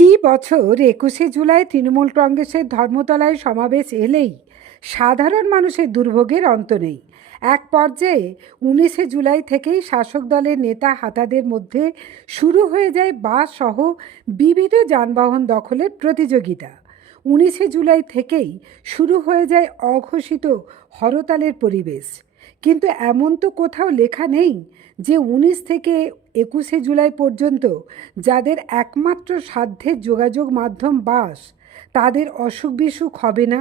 ফি বছর একুশে জুলাই তৃণমূল কংগ্রেসের ধর্মতলায় সমাবেশ এলেই সাধারণ মানুষের দুর্ভোগের অন্ত নেই। এক পর্যায়ে উনিশে জুলাই থেকেই শাসক দলের নেতা হাতাদের মধ্যে শুরু হয়ে যায় বাস সহ বিবিধ যানবাহন দখলের প্রতিযোগিতা। উনিশে জুলাই থেকেই শুরু হয়ে যায় অঘোষিত হরতালের পরিবেশ। কিন্তু এমন তো কোথাও লেখা নেই যে উনিশ থেকে একুশে জুলাই পর্যন্ত যাদের একমাত্র সাধ্যের যোগাযোগ মাধ্যম বাস, তাদের অসুখ বিসুখ হবে না,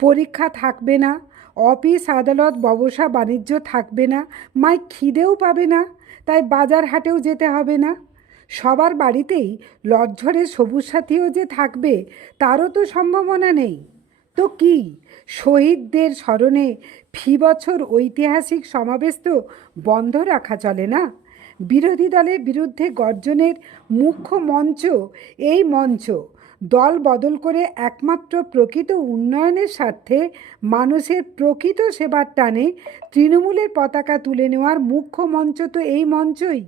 পরীক্ষা থাকবে না, অফিস, আদালত, ব্যবসা, বাণিজ্য থাকবে না মাই খিদেও পাবে না, তাই বাজার হাটেও যেতে হবে না। সবার বাড়িতেই লজ্জরে সবুজ সাথীও যে থাকবে, তারও তো সম্ভাবনা নেই। তো কি, শহীদদের স্মরণে ফি বছর ঐতিহাসিক সমাবেশ তো বন্ধ রাখা চলে না? বিরোধী দলের বিরুদ্ধে গর্জনের মুখ্য মঞ্চ এই মঞ্চ। দল বদল করে একমাত্র প্রকৃত উন্নয়নের স্বার্থে মানুষের প্রকৃত সেবার টানে তৃণমূলের পতাকা তুলে নেওয়ার মুখ্য মঞ্চ তো এই মঞ্চই।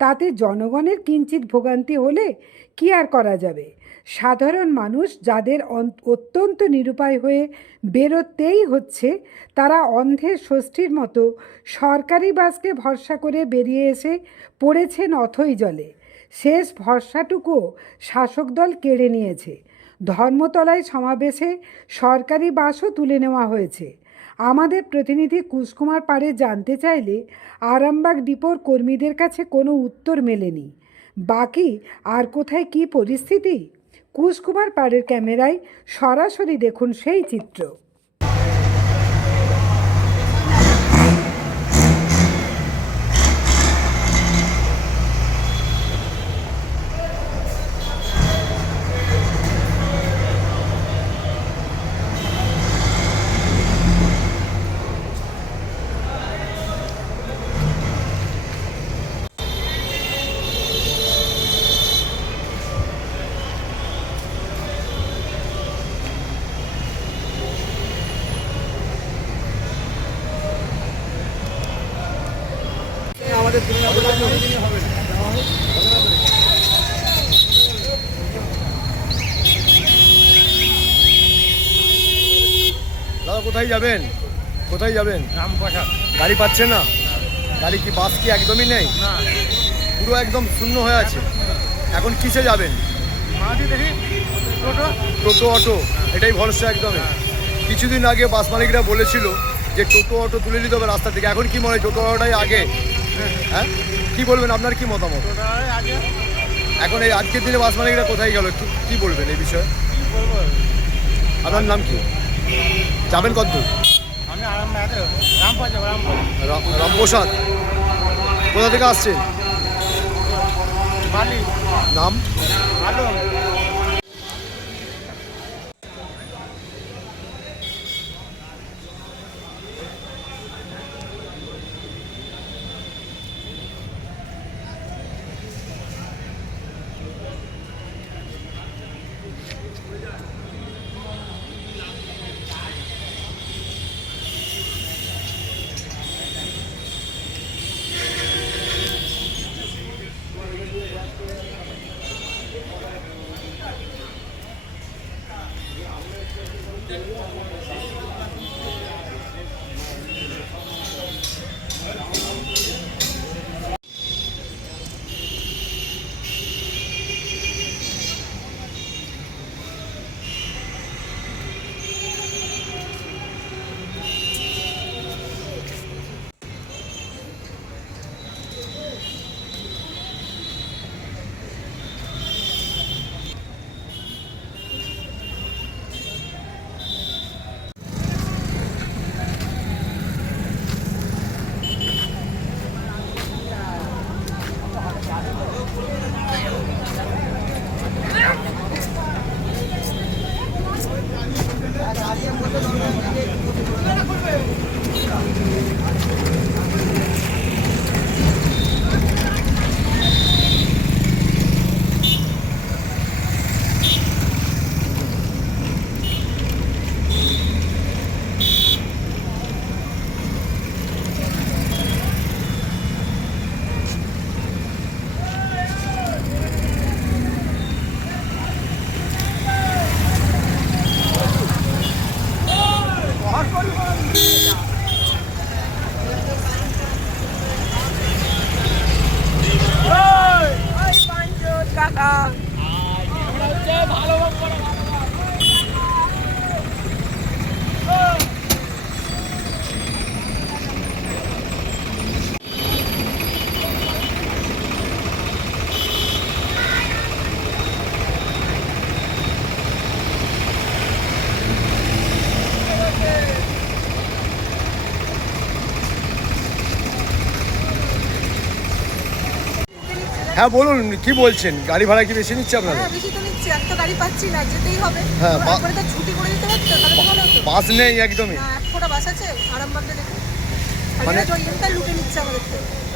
তাতে জনগণের কিঞ্চিত ভোগান্তি হলে কি আর করা যাবে? সাধারণ মানুষ যাদের অত্যন্ত নিরুপায় হয়ে বেরোতেই হচ্ছে, তারা অন্ধের ষষ্ঠীর মতো সরকারি বাসকে ভরসা করে বেরিয়ে এসে পড়েছেন অথই জলে। শেষ ভরসাটুকু শাসক দল কেড়ে নিয়েছে। ধর্মতলায় সমাবেশে সরকারি বাসও তুলে নেওয়া হয়েছে। আমাদের প্রতিনিধি কুশকুমার পাড়ে জানতে চাইলে আরামবাগ ডিপোর কর্মীদের কাছে কোনো উত্তর মেলেনি। বাকি আর কোথায় কি পরিস্থিতি? কুশকুমার পাড়ের ক্যামেরায় সরাসরি দেখুন সেই চিত্র। কোথায় যাবেন? কোথায় যাবেন? রামপ্রসাদ। গাড়ি পাচ্ছেন না? গাড়ি কি বাস কি একদমই নেই? পুরো একদম শূন্য হয়ে আছে। এখন কিসে যাবেন? টোটো? অটো। এটাই ভরসা একদমই। কিছুদিন আগে বাস মালিকরা বলেছিল যে টোটো অটো তুলে নিতে হবে রাস্তা থেকে। এখন কি মনে হয় টোটো অটোটাই আগে? হ্যাঁ? কি বলবেন? আপনার কি মতামত? এখন এই আজকের দিনে বাস মালিকরা কোথায় গেল? কি বলবেন এই বিষয়ে? আপনার নাম কি? যাবেন কত দূর? আমি রামপ্রসাদ। কোথা থেকে আসছেন? নাম? হ্যাঁ বলুন কি বলছেন? গাড়ি ভাড়া কি বেশি নিচ্ছে আপনাদের হ্যাঁ বেশি তো নিচ্ছি। তো গাড়ি পাচ্ছি না যেতেই হবে। হ্যাঁ, তারপরে তো ছুটি করে দিতে পারতো তাহলে তো ভালো হতো। বাস নেই একদমই। না এক ফোটা বাস আছে আরামবাগটা দেখুন মানে- লুটে নিচ্ছে আমাদের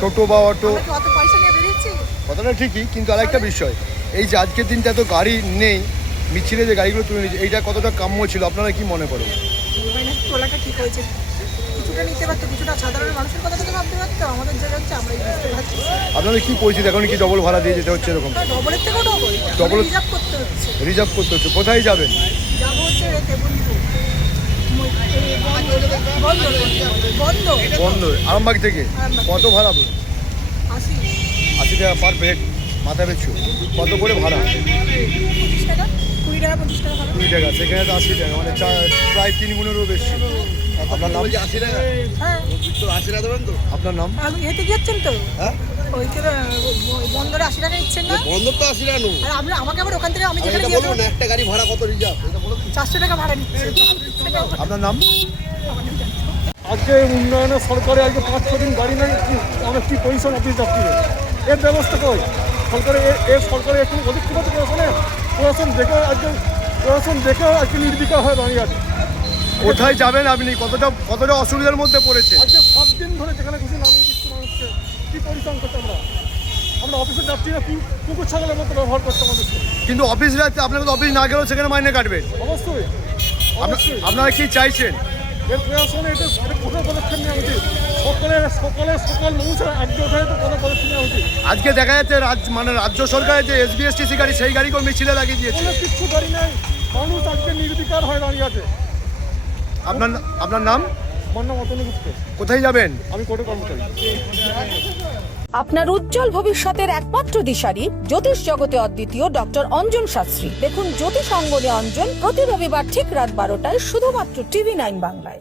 টোটো বা অটো। অত পয়সা নিয়ে বেরিয়েছি? কথাটা ঠিকই কিন্তু আরেকটা বিষয়। এই যে আজকের দিনটা এত গাড়ি নেই মিছিলে যে গাড়িগুলো তুলে নিচ্ছে এইটা কতটা কাম্য ছিল? আপনারা কি মনে করেন? তোলাটা ঠিক হয়েছে। কিছুটা নিতে পারতো কিছুটা সাধারণ মানুষের কথা তো আমাদের জায়গা হচ্ছে আমরাই বুঝতে পারছি আপনাদের কি পরিস্থিতি? এখন কি ডবল ভাড়া দিয়ে যেতে হচ্ছে এরকম? ডবলের থেকেও ডবল ডবল রিজার্ভ করতে হচ্ছে। রিজার্ভ করতে হচ্ছে। কোথায় যাবেন? যাব হচ্ছে রেখে বন্ধ বন্ধ বন্ধ আরামবাগ থেকে? কত ভাড়া বলুন? আসি আশি টাকা পার প্লেট মাথা পিছু। কত করে ভাড়া? কুড়ি টাকা পঁচিশ টাকা ভাড়া। কুড়ি টাকা সেখানে তো আশি টাকা মানে প্রায় তিন গুণেরও বেশি। আপনার নাম? আশি টাকা। হ্যাঁ তো দেবেন তো? আপনার নাম? আর হেঁটে যাচ্ছেন তো? হ্যাঁ? ওই থেকে আশি টাকা নিচ্ছেন না? বন্ধ তো আশি টাকা আর আমরা আমাকে আবার ওখান থেকে আমি আমি যেখানে বলব না একটা গাড়ি ভাড়া কত রিজার্ভ? এটা বলো চারশো টাকা ভাড়া নিচ্ছে। আপনার নাম? আজকে উন্নয়নে সরকারে আজকে পাঁচ ছ দিন গাড়ি নেই কি আমরা কি পজিশন অফিস যাত্রীদের এর ব্যবস্থা কই? সরকারে এ- এ সরকারে একটু অধিক্ষিত প্রশাসনে প্রশাসন দেখেও আজকে প্রশাসন দেখেও আজকে নির্বিকার হয়ে দাঁড়িয়ে আছে। কোথায় যাবেন আপনি? কতটা কতটা অসুবিধার মধ্যে পড়েছে আজকে দিন ধরে যেখানে খুশি নামিয়ে দিচ্ছে মানুষকে। কী পরিশ্রম করতে আমরা? আমরা অফিসে যাচ্ছি না কুকুর ছাগলের মতো ব্যবহার করতে আমাদেরকে কিন্তু অফিস রাতে আপনার তো অফিস না গেলেও সেখানে মাইনে কাটবে অবশ্যই আপনা- আপনারা কি চাইছেন? এর প্রশাসনে এটা এটা পদক্ষেপ নেওয়া উচিত। সকলের সকলের সকল মানুষের একজোট হয়ে তো কঠোর পদক্ষেপ নেওয়া উচিত। আজকে দেখা যাচ্ছে রাজ্য মানে রাজ্য সরকারের যে এসবিএসটিসি গাড়ি সেই গাড়িকেও মিছিলে লাগিয়ে দিয়েছে। কোনো কিচ্ছু গাড়ি নেই। মানুষ আজকে নির্বিকার হয়ে দাঁড়িয়ে আছে। আপনার আপনার নাম? আমার নাম অতনু গুপ্ত। কোথায় যাবেন? আমি কোর্টে কর্মচারী। আপনার উজ্জ্বল ভবিষ্যতের একমাত্র দিশারি জ্যোতিষ জগতে অদ্বিতীয় ডক্টর অঞ্জন শাস্ত্রী। দেখুন জ্যোতিষ অঙ্গনে অঞ্জন প্রতি রবিবার ঠিক রাত বারোটায় শুধুমাত্র টিভি নাইন বাংলায়।